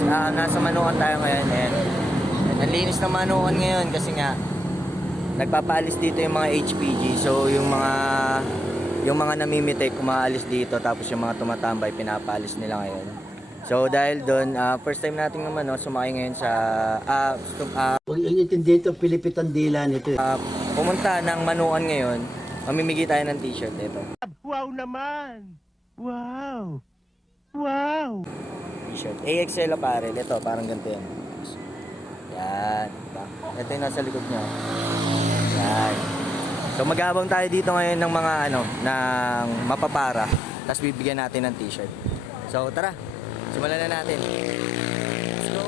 nasa Manukan tayo ngayon. And ang linis ng Manukan ngayon kasi nga nagpapaalis dito yung mga HPG. So yung mga namimitik kumaalis dito, tapos yung mga tumatambay pinapaalis nila ngayon. So dahil doon, first time natin naman sumakay ngayon sa Huwag intindihin ito, Pilipitan dila nito. pumunta ng Manukan ngayon. Mamimigay tayo ng t-shirt ito. Wow naman! Wow! Wow! T-shirt. AXL apparel. Ito, parang ganito yan. Yan. Ito yung nasa likod niya. Yan. So mag-aabang tayo dito ngayon ng mga ng mapapara. Tapos bibigyan natin ng t-shirt. So tara, simulan na natin. Let's go!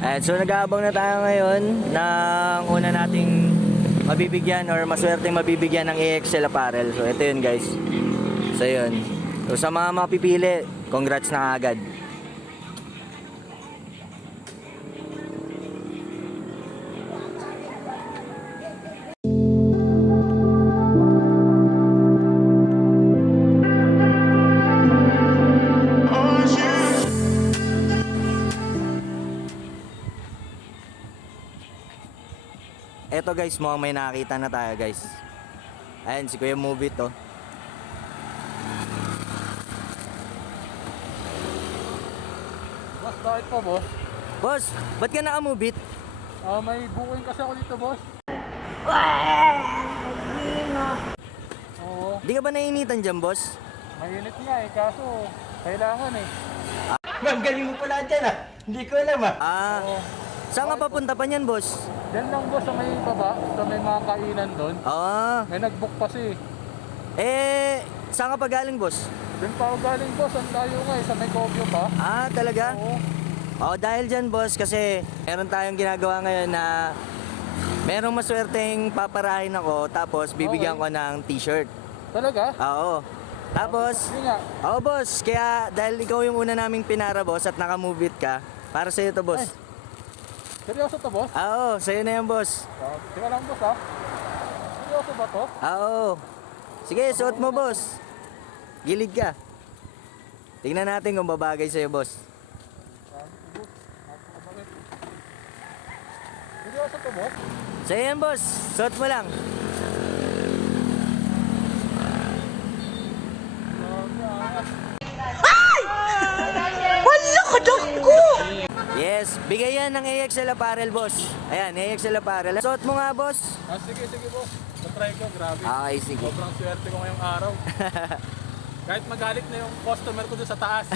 Ayan, so nag-aabang na tayo ngayon ng una nating mabibigyan or maswerteng mabibigyan ng AXL apparel. So ito yun guys. So yun. So sa mga mapipili, congrats na agad. Eto guys, mukhang may nakita na tayo guys. Ayan, si Kuya Movie to. Boss, bakit po, boss? Boss, ba't ka naka-move it? May booking kasi ako dito, boss. Oo, Di ka ba nainitan dyan, boss? mainit nga kaso kailangan eh. Ang galing mo pala dyan Hindi ko alam Ah, saan ka papunta pa niyan, boss? Diyan lang, boss, sa may baba, sa may mga kainan doon. Ah, May nag-book kasi. saan ka pa galing, boss? Doon pa ako galing, boss, ang layo nga sa may Kogyo pa. Ah, talaga? Oo. Dahil dyan, boss, kasi meron tayong ginagawa ngayon na merong maswerteng paparahin ako, tapos bibigyan ko ng t-shirt. Talaga? Oo. Tapos, Hindi nga. boss, kaya dahil ikaw yung una naming pinara, boss, at naka-move it ka, para sa'yo to, boss. Seryoso to, boss? Oo, sa'yo na yan, boss. Teka lang, boss, ha? Seryoso ba to? Oo. Sige, suot mo, boss. Gilid ka. Tingnan natin kung babagay sa'yo, boss. Seryoso to, boss? Sa'yo yan, boss. Suot mo lang. Yes, bigay yan ng AXL apparel, boss. Ayan, AXL apparel. Suot mo nga, boss. Sige, boss. Tatry ko, grabe. Okay, sige. Sobrang swerte ko ngayong araw. Kahit magalit na yung customer ko doon sa taas.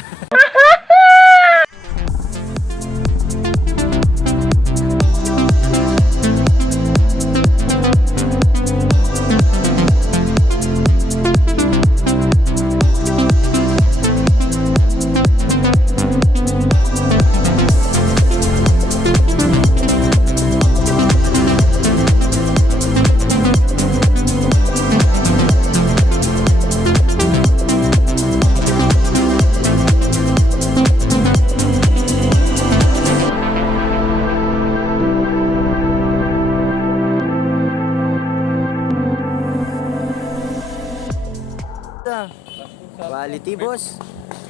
Quality, boss.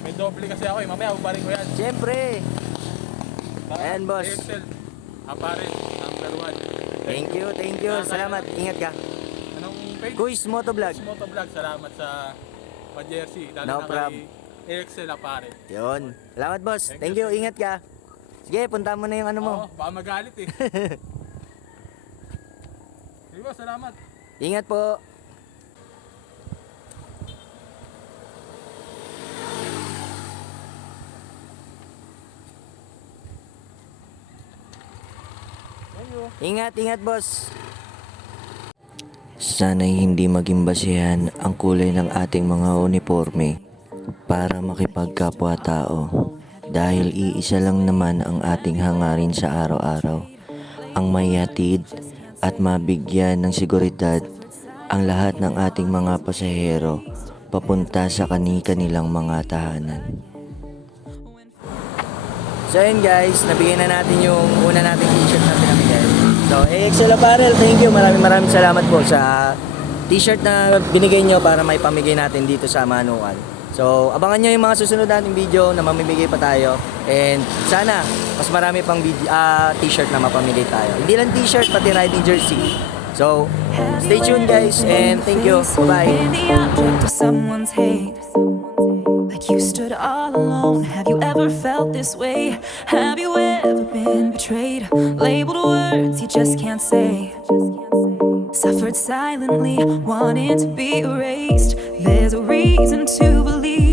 May doble kasi ako eh. Mamaya, ubarin ko yan. Siyempre. Ayan, boss. AXL. Apparel. Number 1. Thank you. Salamat. Ingat ka. Anong page? Kuis Motovlog. Motovlog. Salamat sa pa-jersey. Lalo No na prob. kay AXL Apparel. Yun. Salamat, boss. Thank you. Ingat ka. Sige, punta mo na yung ano mo. Oo, baka magalit eh. Sige boss, salamat. Ingat po. Ingat, boss. Sana'y hindi maging basihan ang kulay ng ating mga uniforme para makipagkapwa-tao dahil iisa lang naman ang ating hangarin sa araw-araw, ang mayatid at mabigyan ng seguridad ang lahat ng ating mga pasahero papunta sa kani-kanilang mga tahanan. So yun guys, nabigyan na natin yung una nating t-shirt na pinamigay. So AXL Apparel, thank you. Maraming salamat po sa t-shirt na binigay nyo para may pamigay natin dito sa Manukan. So, abangan nyo yung mga susunod nating video na mamimigay pa tayo. And sana, mas marami pang t-shirt na mapamigay tayo. Hindi lang t-shirt, pati riding jersey. So, stay tuned guys, and thank you. Bye. The object of someone's hate. Like you stood all alone. Have you ever felt this way? Have you ever been betrayed? Labeled words you just can't say. Suffered silently, wanting to be erased. There's a reason to believe.